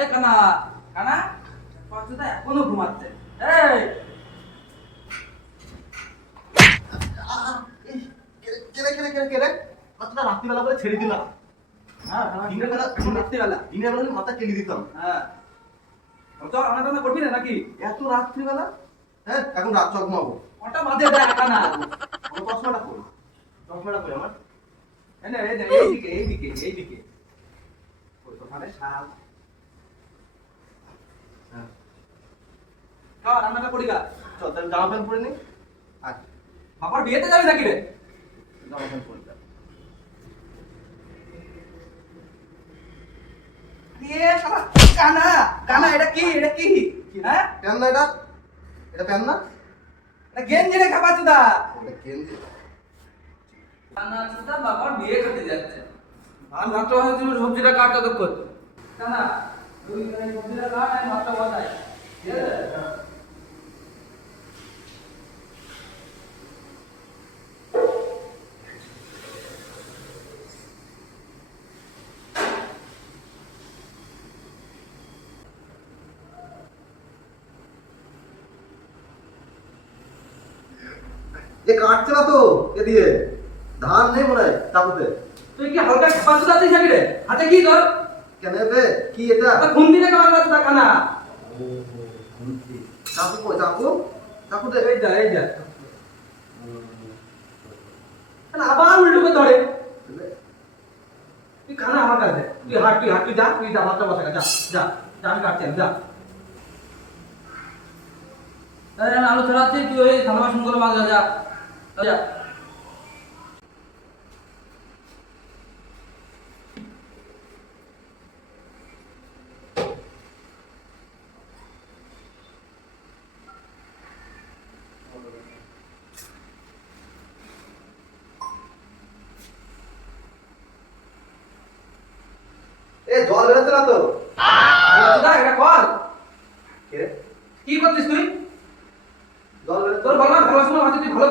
এ কানা কানা পাঁচটা এখনো ঘুমাচ্ছে। এই কেরে কেরে কেরে কেরে মাথাটা রাত্রিবেলা করে ছেড়ে দিলাম। হ্যাঁ দিনের বেলা এখন রাত্রিবেলা। দিনের বেলা মাথা কেলি দিতাম। হ্যাঁ তো রান্না টান্না করবি না নাকি? এত রাত্রিবেলা? হ্যাঁ এখন রাত ঘুমাবো। ওটা বাজে দেয় কানা। আমার চশমাটা কই? চশমাটা কই আমার? এইদিকে এইদিকে এইদিকে ওই তো মানে শাল। হ্যাঁ খাওয়া রান্নাটা করি গা। চল তাহলে জামা প্যান্ট পরে নি। আচ্ছা বাবার বিয়েতে যাবি নাকি রে? জামা প্যান্ট পরে যা। এ শালা কানা কানা এটা কি হ্যাঁ প্যান না এটা? এটা প্যান না? এটা গেঞ্জি রে খাপাচুদা। ওটা গেঞ্জি। কানা চুদা বাবার বিয়ে করতে যাচ্ছে। আর মাত্র হয় তুমি সবজিটা কাটতে তো কর। কানা তুই এই সবজিটা কাট আর ভাতটা বসাই। ঠিক আছে? এ কাটছে না তো এ দিয়ে ধান নেই মনে হয় চাকুতে। তুই কি হালকা খাপাচুদা দিস নাকি রে? হাতে কি ধর? কেন বে কি এটা? খুন্তি থেকে মারলা চুদা কানা। চাকু কই চাকু? চাকুতে এই যা কানা আবার উল্টো করে ধরে। তুই খানা আমার কাছে দে। তুই হাট তুই যা ভাতটা বসা যা যা যা আমি কাটছি যা। আলু ছড়াচ্ছি তুই ওই থালা বাসন করে মাছ যা যা। এ জল বেরোচ্ছে না তো? চুদা এটা কর। কে রে? কি করছিস তুই? জল বেরোচ্ছে তোর বললাম থালা বাসন মাছ তুই ভালো